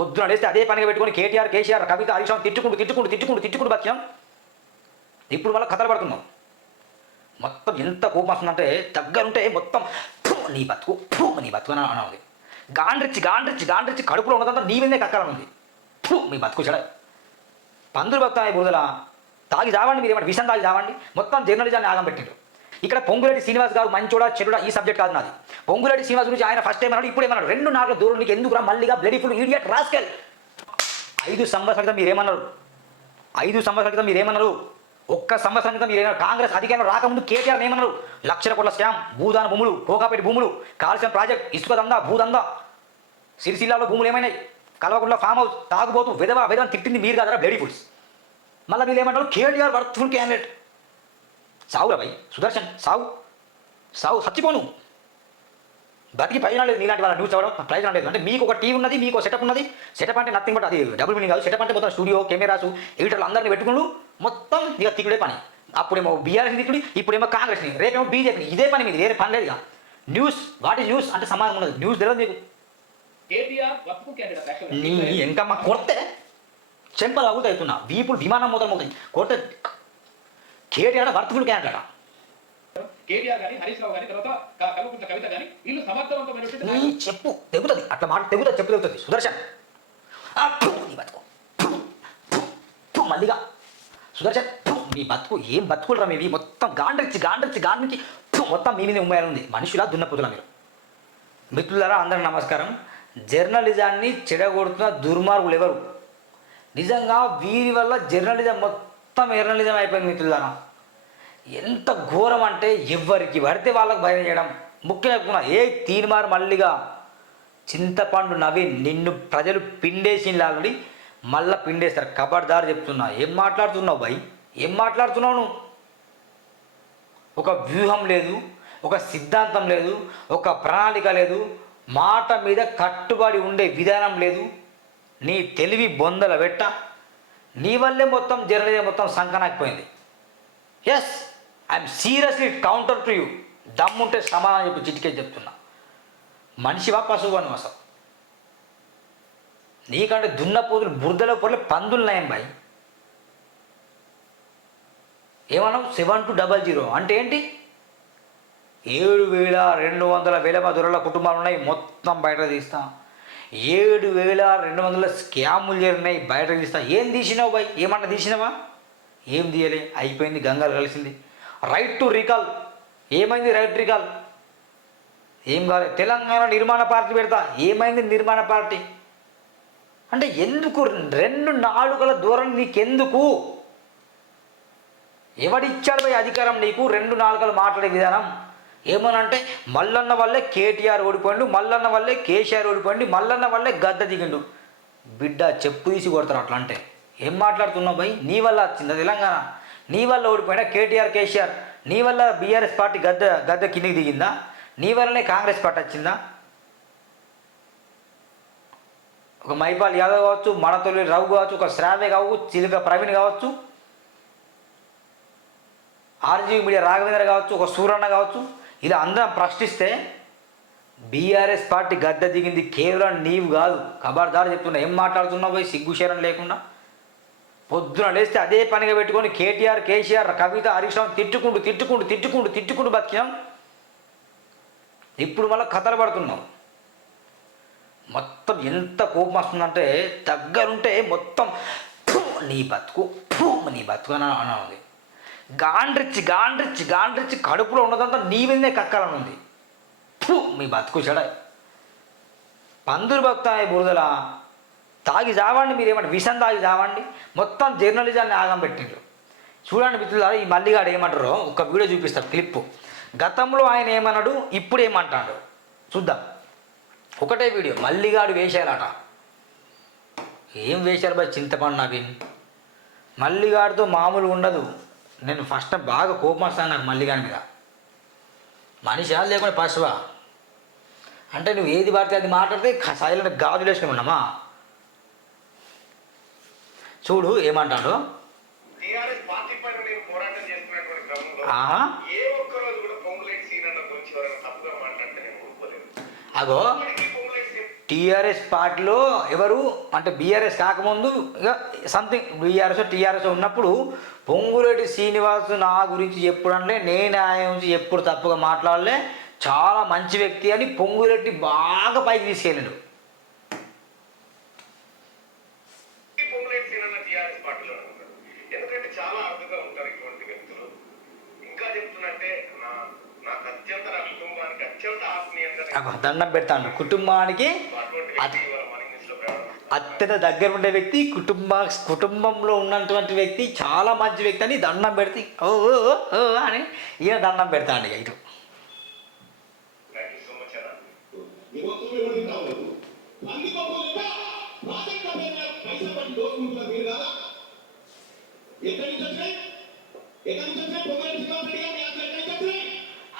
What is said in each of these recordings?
పొద్దున లేస్తే అదే పనిగా పెట్టుకొని కేటీఆర్ కేసీఆర్ కవిత హరీష్ తిట్టుకుంటూ తిట్టుకుంటూ తిట్టుకుంటూ తిట్టుకుంటూ బతికాం ఇప్పుడు వాళ్ళ కథలు పడుతున్నాం మొత్తం ఎంత కోపం వస్తుందంటే దగ్గరుంటే మొత్తం ఫు, నీ బతుకు ఫూ నీ బతుకు అని ఉంది గాండ్రిచ్చి గాండ్రిచ్చి గాండ్రిచ్చి కడుపులో ఉన్నదంతా నీ మీదే కక్కాలనుంది ఫూ మీ బతుకు చెడ. పందులు బతుకుతాయి బురదల. తాగి చావండి మీరు ఏమంటే విషం తాగి చావండి. మొత్తం జర్నలిజాన్ని ఆగం పెట్టిండ్రు. ఇక్కడ పొంగులేటి శ్రీనివాస్ గారు మంచోడా చెడుడా ఈ సబ్జెక్ట్ కాదు నాది. పొంగులేటి శ్రీనివాస్ గురించి ఆయన ఫస్ట్ టైం అన్నాడు ఇప్పుడు ఏమన్నాడు? రెండు నాలుగు దూరం నీకు ఎందుకురా మళ్ళీగా బ్లడీ ఫుల్ ఈడియట్ రాస్కెల్ ఐదు సంవత్సరాల క్రితం మీరేమన్నారు? ఐదు సంవత్సరాల క్రితం మీరేమన్నారు? ఒక్క సంవత్సరం క్రితం మీరు కాంగ్రెస్ అధికారం రాకముందు కేటీఆర్ ఏమన్నారు? లక్షల కోట్ల స్కామ్ భూదాన భూములు కోకాపేట భూములు కాల్సిన ప్రాజెక్ట్ ఇసుక దందా భూదందా. సిరిసిల్లాలో భూములు ఏమైనాయి? కలవకుండా ఫామ్ హౌస్ తాగుబోతూ విధవ విధవ తిట్టింది మీరు కాదరా బ్లడీ ఫుల్స్ మళ్ళీ మీరు ఏమంటారు కేటీఆర్ వర్త్ఫుల్ క్యాండిడేట్ సావురా భయ్ సుదర్శన్ సావు. సావు చచ్చిపోను బతికి ప్రయోజనం లేదు నీలాంటి వాళ్ళ న్యూస్ చదవడం. ప్రయోజనం లేదు. అంటే మీకు ఒక టీవీ ఉన్నది మీకు ఒక సెటప్ ఉన్నది. సెటప్ అంటే నథింగ్ బట్ అది డబుల్ మీనింగ్ కాదు. సెటప్ అంటే మొత్తం స్టూడియో కెమెరాస్ ఎడిటర్లు అందరిని పెట్టుకుని మొత్తం ఇక తిక్కుడే పని. అప్పుడేమో బీఆర్ఎస్ తిక్కుడి ఇప్పుడేమో కాంగ్రెస్ని రేపేమో బీజేపీని ఇదే పని మీది వేరే పని లేదు ఇక. న్యూస్ వాట్ ఈస్ న్యూస్ అంటే సమాధానం ఉన్నది. న్యూస్ తెలియదు మీకు నీ ఇంకా మా కొడితే చెంపలు అవుతాయి వీపులు విమానం మొదలు అవుతాయి కొడితే కేటీఆర్ వర్తకులు క్యాండిడేట్ కేటీఆర్ గాని హరీష్ రావు గాని తర్వాత క- కల్వకుంట్ల కవిత గాని వీళ్ళు సమర్థవంతమైనటువంటి నీ నాయకులు. చెప్పు తెగుతుంది. అట్లా మాట తెగుతుంది చెప్పు తెగుతుంది. సుదర్శన్. నీ బతుకు. మల్లిగా. సుదర్శన్ నీ బతుకు. ఏం బతుకులరా మీవి? మొత్తం గాండ్రిచ్చి గాండ్రిచ్చి గాండ్రికి మొత్తం మీ మీద ఉంది. మనుషులా దున్నపోతులా మీరు. మిత్రులారా అందరికి నమస్కారం. జర్నలిజాన్ని చెడగొడుతున్న దుర్మార్గులు ఎవరు? నిజంగా వీరి వల్ల జర్నలిజం మొత్తం మొత్తం ఎర్నలిజం అయిపోయింది మిత్రులారా ఎంత ఘోరం అంటే ఎవరికి పడితే వాళ్ళకి భయం చేయడం ముఖ్యంగా ఏ తీర్మార్ మళ్ళీగా చింతపండు నవీన్ నిన్ను ప్రజలు పిండేసిన ఆల్రెడీ మళ్ళా పిండేస్తారు. కబడ్దారు చెప్తున్నా. ఏం మాట్లాడుతున్నావు భయ్ ఏం మాట్లాడుతున్నావు నువ్వు? ఒక వ్యూహం లేదు ఒక సిద్ధాంతం లేదు ఒక ప్రణాళిక లేదు మాట మీద కట్టుబడి ఉండే విధానం లేదు. నీ తెలివి బొందల పెట్ట నీ వల్లే మొత్తం జర్నలిజం మొత్తం సంకనాకపోయింది. Yes I'm seriously counter to you దమ్ముంటే సమాధానం చెప్పి చిటికే చెప్తున్నా. మనిషివా పశువు అని అసలు నీకంటే దున్నపోతులు బురదలో పొరలే పందులు నయం బాయ్. ఏమన్నావు? సెవెన్ టు డబల్ జీరో అంటే ఏంటి? ఏడు వేల రెండు వందల వేల మా దొరల కుటుంబాలు ఉన్నాయి మొత్తం బయట తీస్తాను ఏడు వేల రెండు వందల స్కాములు చేరినాయి బయట తీస్తా. ఏం తీసినావు బాయ్? ఏమన్నా తీసినావా? ఏం తీయలే అయిపోయింది గంగాలు కలిసింది. రైట్ టు రికాల్ ఏమైంది రైట్ రికాల్ ఏం కాలేదు తెలంగాణ నిర్మాణ పార్టీ పెడతా. ఏమైంది నిర్మాణ పార్టీ? అంటే ఎందుకు రెండు నాలుగుల దూరం నీకెందుకు? ఎవడిచ్చాడు పోయి అధికారం నీకు? రెండు నాలుగలు మాట్లాడే విధానం. ఏమనంటే మల్లన్న వల్లే కేటీఆర్ ఓడిపోయిండు మల్లన్న వల్లే కేసీఆర్ ఓడిపోయిండు మల్లన్న వల్లే గద్ద దిగిండు. బిడ్డ చెప్పు తీసి కొడతారు అట్లా అంటే ఏం మాట్లాడుతున్నావు భయ్ నీ వల్ల వచ్చిందా తెలంగాణ? నీ వల్ల ఓడిపోయినా కేటీఆర్ కేసీఆర్? నీ వల్ల బీఆర్ఎస్ పార్టీ గద్ద గద్ద కిందికి దిగిందా? నీ వల్లనే కాంగ్రెస్ పార్టీ వచ్చిందా? ఒక మైపాల్ యాదవ్ కావచ్చు మడతొలి రావు కావచ్చు ఒక శ్రావ్య కావచ్చు చిలుక ప్రవీణ్ కావచ్చు ఆర్జీవీ మీడియా రాఘవేంద్ర కావచ్చు ఒక సూరన్న కావచ్చు ఇలా అందరం ప్రశ్నిస్తే బీఆర్ఎస్ పార్టీ గద్దె దిగింది కేవలం నీవు కాదు. ఖబర్దారు చెప్తున్నా ఏం మాట్లాడుతున్నావు పోయి సిగ్గుశరం లేకుండా? పొద్దున లేస్తే అదే పనిగా పెట్టుకొని కేటీఆర్ కేసీఆర్ కవిత హరీష్ రావు తిట్టుకుంటూ తిట్టుకుంటూ తిట్టుకుంటూ తిట్టుకుంటూ బతికాం ఇప్పుడు మళ్ళీ కథలు పడుతున్నాం. మొత్తం ఎంత కోపం వస్తుందంటే దగ్గరుంటే మొత్తం నీ బతుకు నీ బతుకు అని ఉంది గాండ్రిచ్చి గాండ్రిచ్చి గాండ్రిచ్చి కడుపులో ఉన్నదంతా నీ మీదనే కక్కాలనుంది. ఉంది మీ బతుకు చెడ. పందులు భక్తాయి బురదల. తాగి చావండి మీరు ఏమంటారు విషం తాగి చావండి. మొత్తం జర్నలిజాన్ని ఆగం పెట్టిండ్రు. చూడండి మిత్రులారా ఈ మల్లిగాడు ఏమంటారో? ఒక వీడియో చూపిస్తారు క్లిప్పు గతంలో ఆయన ఏమన్నాడు? ఇప్పుడు ఏమంటాడు? చూద్దాం. ఒకటే వీడియో మల్లిగాడు వేశారట ఏం వేశారు బాయ్ చింతపండు నవీన్? మల్లిగాడితో మామూలు ఉండదు. నేను ఫస్ట్ బాగా కోపం వస్తాను నాకు మల్లిగాడి మీద. మనిషి లేకుండా పశువా? అంటే నువ్వు ఏది పడితే అది మాట్లాడితే సైలెంట్ గాజులు వేసుకుని ఉన్నామా? చూడు ఏమంటాడు? అగో. టీఆర్ఎస్ పార్టీలో ఎవరు? అంటే బీఆర్ఎస్ కాకముందు ఇక సంథింగ్ బీఆర్ఎస్ టీఆర్ఎస్ ఉన్నప్పుడు పొంగులేటి శ్రీనివాస్ నా గురించి ఎప్పుడంటే నేను ఆయన గురించి ఎప్పుడు తప్పుగా మాట్లాడలే. చాలా మంచి వ్యక్తి అని పొంగులేటి బాగా పైకి తీసుకెళ్ళాడు ఈ పొంగులేటి సీనన్న టీఆర్ఎస్ పార్టీలో ఉన్నారు ఎందుకంటే చాలా అర్థంగా ఉంటారు ఇటువంటి వ్యక్తులు ఇంకా చెప్తున్నట్టే నా నాకు అత్యంత నా కుటుంబానికి అత్యంత ఆత్మీయంగా అగో దండం పెడతాను. కుటుంబానికి అత్యంత దగ్గర ఉండే వ్యక్తి కుటుంబ కుటుంబంలో ఉన్నటువంటి వ్యక్తి చాలా మంచి వ్యక్తి అని దండం పెడితే ఓ ఓ, అని ఈయన దండం పెడతాండి ఇక ఇటు. థ్యాంక్ యూ సో మచ్ అన్న ఈ వస్తువులు ఎవరు తింటారు పందికొమ్మ లెక్క ప్రాజెక్ట్ మీద పైసలు పట్టి దోచుకుంటున్నారు మీరు కాదా ఎక్కడి నుంచి వచ్చినాయి ఎక్కడి నుంచి వచ్చినాయి పొంగల్ శ్రీకాంత్ రెడ్డి గారు మీ ఆస్తులు ఎక్కడి నుంచి వచ్చినాయి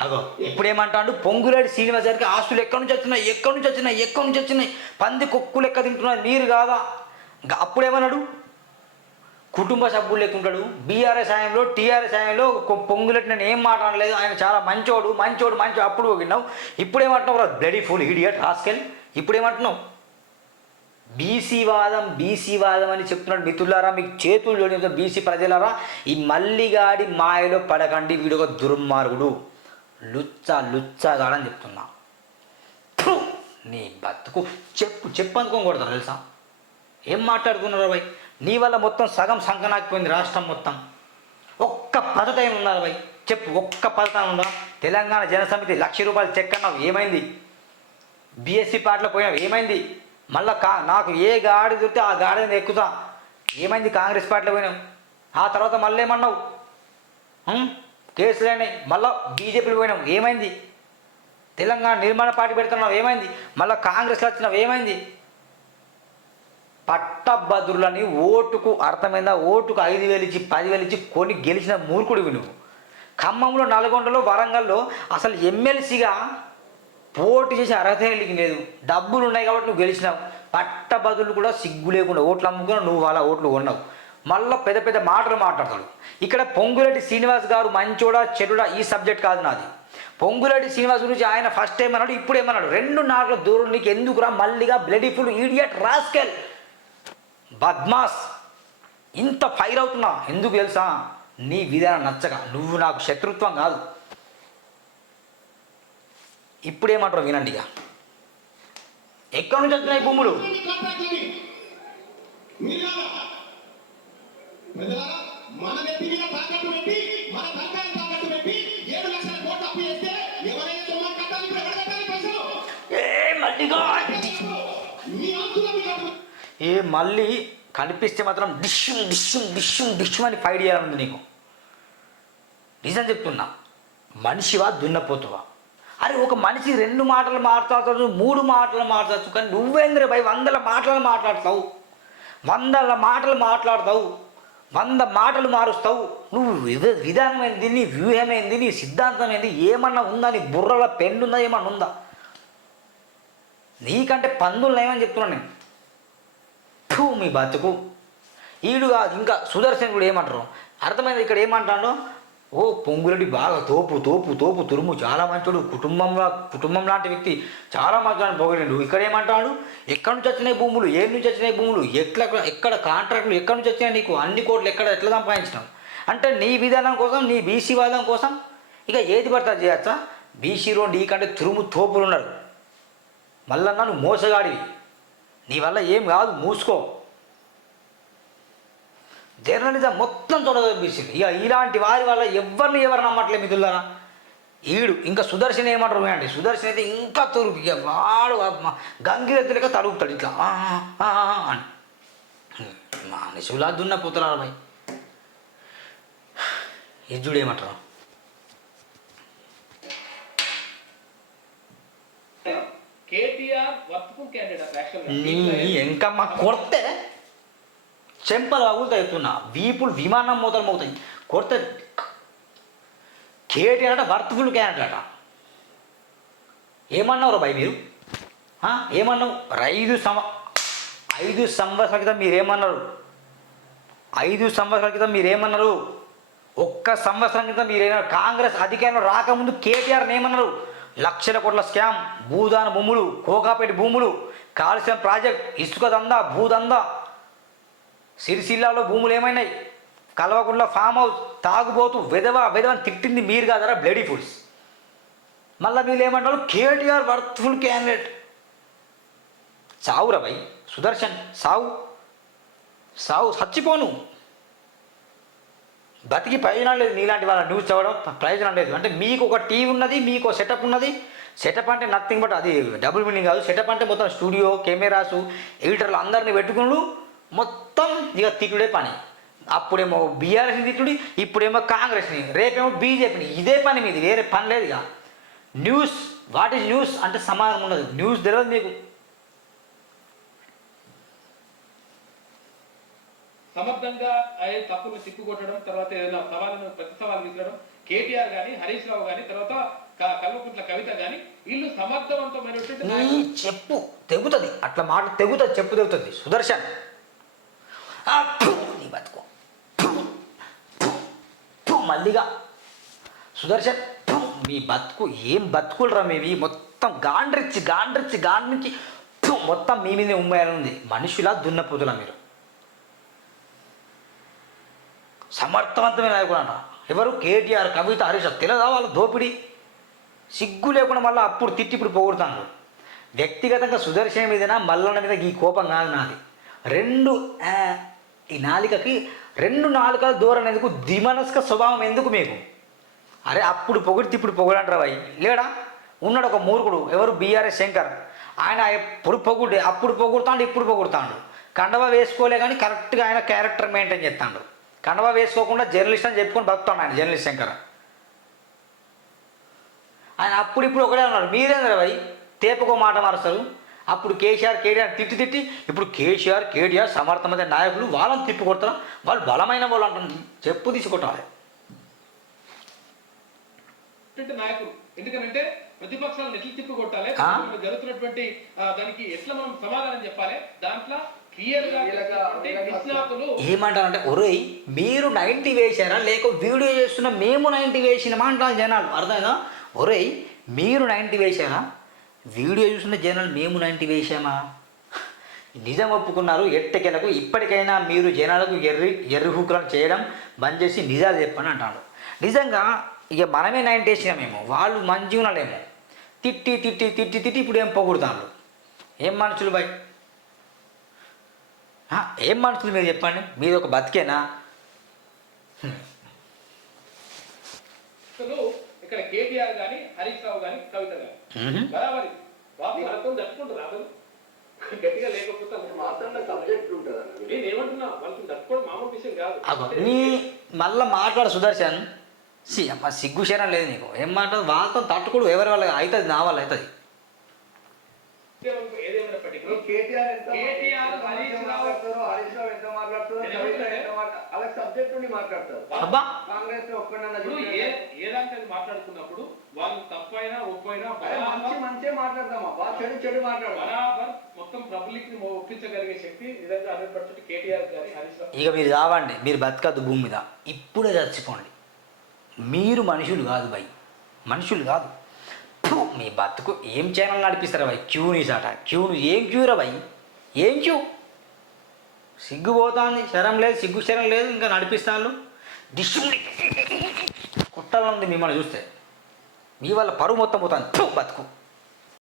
అగో. ఇప్పుడు ఏమంటాడు పొంగులేడి శ్రీనివాస్ గారికి ఆస్తులు ఎక్కడి నుంచి వచ్చినాయి? ఎక్కడి నుంచి వచ్చినాయి? ఎక్కడి నుంచి వచ్చినాయి? పంది కుక్కులు లెక్క తింటున్నారు మీరు కాదా? ఇంకా అప్పుడేమన్నాడు? కుటుంబ సభ్యులు లెక్క ఉంటాడు. బీఆర్ఎస్ సాయంలో టీఆర్ఎస్ సాయంలో కొ- పొంగులెట్టి నేను ఏం మాట్లాడలేదు ఆయన చాలా మంచోడు మంచోడు మంచి అప్పుడు విన్నావు? ఇప్పుడేమంటున్నావు బ్లడీ ఫుల్ ఇడియట్ రాస్కెల్ ఇప్పుడేమంటున్నావు? బీసీ వాదం బీసీ వాదం అని చెప్తున్నాడు మిత్రులారా. మీకు చేతులు జోడించిన బీసీ ప్రజలారా. ఈ మల్లిగాడి మాయలో పడకండి. వీడు ఒక దుర్మార్గుడు. లుచ్చ లుచ్చగాడని చెప్తున్నా. నీ బతుకు చెప్పు చెప్పు అనుకోకూడదు తెలుసా? ఏం మాట్లాడుకున్నారు భయ్ నీ వల్ల మొత్తం సగం సంకనాకిపోయింది రాష్ట్రం మొత్తం. ఒక్క పద్ధతి ఏమి భయ్ చెప్పు ఒక్క పథకం ఉందా? తెలంగాణ జనసమితి లక్ష రూపాయలు చెక్ అన్నావు ఏమైంది? బీఎస్సీ పార్టీలో పోయినావు ఏమైంది? మళ్ళా కా నాకు ఏ గాడి దొరికితే ఆ గాడి మీద ఎక్కుతా. ఏమైంది కాంగ్రెస్ పార్టీలో పోయినావు? ఆ తర్వాత మళ్ళీ ఏమన్నావు? కేసులేనాయి మళ్ళా బీజేపీలో పోయినాం ఏమైంది? తెలంగాణ నిర్మాణ పార్టీ పెడుతున్నావు ఏమైంది? మళ్ళీ కాంగ్రెస్లో వచ్చినావు ఏమైంది? పట్టభద్రులని ఓటుకు అర్థమైందా? ఓటుకు ఐదు వేలు ఇచ్చి పదివేలు ఇచ్చి కొని గెలిచిన మూర్ఖుడివి నువ్వు. ఖమ్మంలో నల్గొండలో వరంగల్లో అసలు ఎమ్మెల్సీగా పోటీ చేసే అర్హత నీకు లేదు. డబ్బులు ఉన్నాయి కాబట్టి నువ్వు గెలిచినావు. పట్టభద్రులు కూడా సిగ్గు లేకుండా ఓట్లు అమ్ముకున్నావు నువ్వు అలా ఓట్లు కొన్నావు. మళ్ళీ పెద్ద పెద్ద మాటలు మాట్లాడతాడు. ఇక్కడ పొంగులేటి శ్రీనివాస్ గారు మంచోడా చెడుడా ఈ సబ్జెక్ట్ కాదు నాది. పొంగులేటి శ్రీనివాస్ గురించి ఆయన ఫస్ట్ ఏమన్నాడు ఇప్పుడు ఏమన్నాడు? రెండు నాలుగు దూరం నీకు ఎందుకురా మళ్ళీగా బ్లడీఫుల్ ఈడియట్ రాస్కెల్ బద్మాస్. ఇంత ఫైర్ అవుతున్నా. ఎందుకు తెలుసా? నీ విధానం నచ్చక. నువ్వు నాకు శత్రుత్వం కాదు. ఇప్పుడు ఏమంటారు వినండి ఇక. ఎక్కడి నుంచి వచ్చినాయి భూములు ఇటువంటి కాంట్రాక్టులని మీరు కాదా ప్రజలారా మన నెత్తి మీద తాకట్టు పెట్టి మన తలకాయలు తాకట్టు పెట్టి ఏడు లక్షల కోట్లు అప్పు చేస్తే ఎవరైనా సొమ్ము కట్టాలి ఇప్పుడు ఎవరు కట్టాలి పైసలు? ఏ మల్లిగా మీ ఆస్తులు మీ కట్టు ఏ మళ్ళీ కనిపిస్తే మాత్రం డిష్యూ డిష్యూ డిష్యూ డిష్యూ అని ఫైట్ చేయాలని నీకు. నిజం చెప్తున్నా మనిషివా దున్నపోతువా? అరే ఒక మనిషి రెండు మాటలు మాట్లాడతాడు మూడు మాటలు మాట్లాడచ్చు కానీ నువ్వేంద్ర భయ్ వందల మాటలు మాట్లాడతావు. వందల మాటలు మాట్లాడతావు. వంద మాటలు మారుస్తావు. నువ్వు విధ విధానమైంది నీ వ్యూహమైంది నీ సిద్ధాంతమైంది ఏమన్నా ఉందా? నీ బుర్రలో పెండుందా ఏమన్నా ఉందా? నీకంటే పందులు ఏమని చెప్తున్నాను నేను. ఫూ, మీ బతుకు. ఈడు కాదు ఇంకా సుదర్శన్ కూడా ఏమంటారు? అర్థమైంది ఇక్కడ ఏమంటాడు? ఓ పొంగులటి బాగా తోపు తోపు తోపు తురుము. చాలా మంచోడు. కుటుంబంలో కుటుంబం లాంటి వ్యక్తి చాలా మంచి పొగిడిండు. ఇక్కడ ఏమంటాడు? ఎక్కడి నుంచి వచ్చినాయి భూములు? ఏ నుంచి వచ్చినాయి భూములు? ఎట్లా ఎక్కడ కాంట్రాక్టులు ఎక్కడి నుంచి వచ్చినాయి నీకు? అన్ని కోట్లు ఎక్కడ ఎట్లా సంపాదించినావు? అంటే నీ విధానం కోసం నీ బీసీ వాదం కోసం ఇక ఏది పడతా చేయొచ్చా? బీసీలో నీకంటే తురుము తోపులు ఉన్నాడు మళ్ళా నువ్వు మోసగాడివి. నీ వల్ల ఏం కాదు. మూసుకో. జర్నలిజం మొత్తం తొడదొబ్బేసింది ఇక ఇలాంటి వారి వల్ల ఎవరిని ఎవరు నమ్మట్లేదు మిత్రులారా ఈడు ఇంకా సుదర్శన్ ఏమంటారు అండి సుదర్శన్ అయితే ఇంకా తొరుపు ఇక వాడు గంగిరెద్దులక తడుగుతాడు ఇట్లా. అని. మా నిశులా దున్న పుత్రాలు భయ్. ఇజ్జుడు ఏమంటారు? నీ ఎంకమ్మ కొడితే చెంపలు పగులుతాయి ఎత్తున్నా. వీపులు విమానం మూతలు మోగుతాయి. కొడితే కేటీ అట వర్త్ఫుల్ క్యాండిడేట్ అట రా భయ్ మీరు? ఏమన్నావు? ఐదు సంవ ఐదు సంవత్సరాల క్రితం మీరేమన్నారు? ఐదు సంవత్సరాల క్రితం మీరేమన్నారు? ఒక్క సంవత్సరం క్రితం మీరేమన్నారు కాంగ్రెస్ అధికారంలో రాకముందు కేటీఆర్ ఏమన్నారు? లక్షల కోట్ల స్కామ్ భూదాన భూములు కోకాపేట భూములు కాలుష్యం ప్రాజెక్ట్ ఇసుక దందా భూదందా సిరిసిల్లాలో భూములు ఏమైనాయి? కలవకుండా ఫామ్ హౌస్ తాగుబోతూ విధవ విధవని తిట్టింది మీరు కాదరా బ్లడీ ఫుడ్స్ మళ్ళీ వీళ్ళు ఏమంటారు? కేటీఆర్ వర్త్ఫుల్ క్యాండిడేట్ చావురా భయ్ సుదర్శన్ సావు. సావు చచ్చిపోను. బతికి ప్రయోజనం లేదు నీలాంటి వాళ్ళ న్యూస్ చదవడం ప్రయోజనం లేదు. అంటే మీకు ఒక టీవీ ఉన్నది మీకు ఒక సెటప్ ఉన్నది. సెటప్ అంటే నథింగ్ బట్ అది డబుల్ మీనింగ్ కాదు. సెటప్ అంటే మొత్తం స్టూడియో కెమెరాసు ఎడిటర్లు అందరిని పెట్టుకున్నాడు మొత్తం ఇక తిట్టుడే పని. అప్పుడేమో బీఆర్ఎస్ని తిట్టుడి ఇప్పుడేమో కాంగ్రెస్ని రేపేమో బీజేపీని ఇదే పని మీది వేరే పని లేదు ఇక. న్యూస్ వాట్ ఈజ్ న్యూస్ అంటే సమాధానం ఉండదు. న్యూస్ తెలియదు మీకు. సమర్థంగా అయ్యే తప్పును తిప్పుకొట్టడం తర్వాత ఏదైనా సవాళ్ళను ప్రతి సవాలు విసరడం కేటీఆర్ గాని హరీష్ రావు గాని తర్వాత కల్వకుంట్ల కవిత గాని వీళ్ళు సమర్థవంతమైనటువంటి. చెప్పు తెగుతుంది. అట్లా మాట తెగుతుంది చెప్పు తెగుతుంది. సుదర్శన్ ఆ, ఫు, నీ బతుకు. ఫు, ఫు, ఫు, మల్లిగా. సుదర్శన్ ఫు, మీ బతుకు ఏం బతుకులరా మీవి? మొత్తం గాండ్రిచ్చి గాండ్రిచ్చి గాండ్రించి ఫు, మొత్తం మీ మీదే ఉమ్మేయాలని ఉంది మనుషులా దున్నపోతులా మీరు. సమర్థవంతమైన నాయకుడు అంట ఎవరు? కేటీఆర్ కవిత హరీష్ తెలియదా వాళ్ళ దోపిడీ? సిగ్గు లేకుండా మళ్ళీ అప్పుడు తిట్టి ఇప్పుడు పోగొడతాను వ్యక్తిగతంగా సుదర్శన మీదనా? మల్లన్న మీద ఈ కోపం కాదు నాది. రెండు ఈ నాలికకి రెండు నాలుకల దూరం ఎందుకు దిమనస్క స్వభావం ఎందుకు మీకు? అరే అప్పుడు పొగిడితే ఇప్పుడు పొగడంటారా బాయ్? లేడా? ఉన్నాడు ఒక మూర్ఖుడు ఎవరు? బీఆర్ఎస్ శంకర్. ఆయన ఎప్పుడు పొగుడు అప్పుడు పొగుడుతాడు ఇప్పుడు పొగుడుతాడు. కండవ వేసుకోలే కానీ కరెక్ట్గా ఆయన క్యారెక్టర్ మెయింటైన్ చేస్తాడు. కండవ వేసుకోకుండా జర్నలిస్ట్ అని చెప్పుకొని బతుకుతాడు ఆయన జర్నలిస్ట్ శంకర్. ఆయన అప్పుడు ఇప్పుడు ఒకడే ఉన్నాడు. మీరేంద్ర భాయ్ తేపకో మాట మారుస్తారు. అప్పుడు కేసీఆర్ కేటీఆర్ తిట్టి తిట్టి ఇప్పుడు కేసీఆర్ కేటీఆర్ సమర్థమైన నాయకులు వాళ్ళని తిప్పి కొడతారు? వాళ్ళు బలమైన వాళ్ళు అంటున్నారు. చెప్పు తీసుకొట్టాలి. ఉన్నటువంటి నాయకులు ఎందుకంటే ప్రతిపక్షాలను ఎట్లా తిప్పి కొట్టాలి? జరుగుతున్నటువంటి దానికి ఎట్లా మనం సమాధానం చెప్పాలి? దాంట్లో ఏమంటారంటే ఒరేయ్ మీరు నైంటీ వేశారా? లేక వీడియో చేస్తున్న మేము నైంటీ వేసినామా అంటారు జనాలు. అర్థమైందా? ఒరేయ్ మీరు నైంటీ వేశారా? వీడియో చూస్తున్న జనాలు మేము నైంటీ వేసామా? నిజం ఒప్పుకున్నారు ఎట్టకెలకు ఇప్పటికైనా మీరు జనాలకు ఎర్రి ఎర్రి హుకులను చేయడం బంద్ చేసి నిజాలు చెప్పని అంటాడు నిజంగా ఇక మనమే నైంటీ వేసినామేమో వాళ్ళు మంచిగా ఉన్నాడేమో తిట్టి తిట్టి తిట్టి తిట్టి ఇప్పుడు ఏం పొగుడుతాను ఏం మనుషులు బాయ్? ఆ, ఏం మనుషులు మీరు చెప్పండి? మీరు ఒక బతికేనా? అసలు ఇక్కడ కేటీఆర్ గాని హరీష్ రావు గాని కవిత గాని. మ్మ్. బరాబరి. బాబు వాళ్ళతో తట్టుకుంటారు అసలు గట్టిగా లేకపోతే అసలు మాత్రమే సబ్జెక్ట్ ఉంటుంది నేను ఏమంటున్నా వాళ్ళతో తట్టుకోవడం మామూలు విషయం కాదు. అగో నీ మళ్ళీ మాట్లాడు సుదర్శన్. సి అమ్మ సిగ్గు శరం లేదు నీకు. ఏం మాట్లాడు? వాళ్ళతో తట్టుకోడు ఎవరి వాళ్ళ అవుతుంది నా వల్ల అవుతుంది అబ్బా! కాంగ్రెస్లో ఒక్కడన్నా మాట్లాడుకున్నప్పుడు వాళ్ళు తప్పైనా ఒప్పైనా మంచి బాగా చెడు చెడు మాట్లాడదాం బరాబర్ మొత్తం పబ్లిక్ని ఒప్పించగలిగే శక్తి నిజంగా హండ్రెడ్ పర్సెంట్ కేటీఆర్ గారి ఇక మీరు రావండి మీరు బతకద్దు భూమి మీద. ఇప్పుడే చచ్చిపోండి. మీరు మనుషులు కాదు భయ్. మనుషులు కాదు. మీ బతుకు ఏం ఛానల్ నడిపిస్తారా భయ్? క్యూని సాట. క్యూను ఏం క్యూరా భయ్? ఏం క్యూ? సిగ్గు పోతుంది శరం లేదు సిగ్గు శరం లేదు. ఇంకా నడిపిస్తాను డిస్టుని కుట్టాలంది మిమ్మల్ని చూస్తే. మీ వల్ల పరువు మొత్తం పోతాను బతుకు.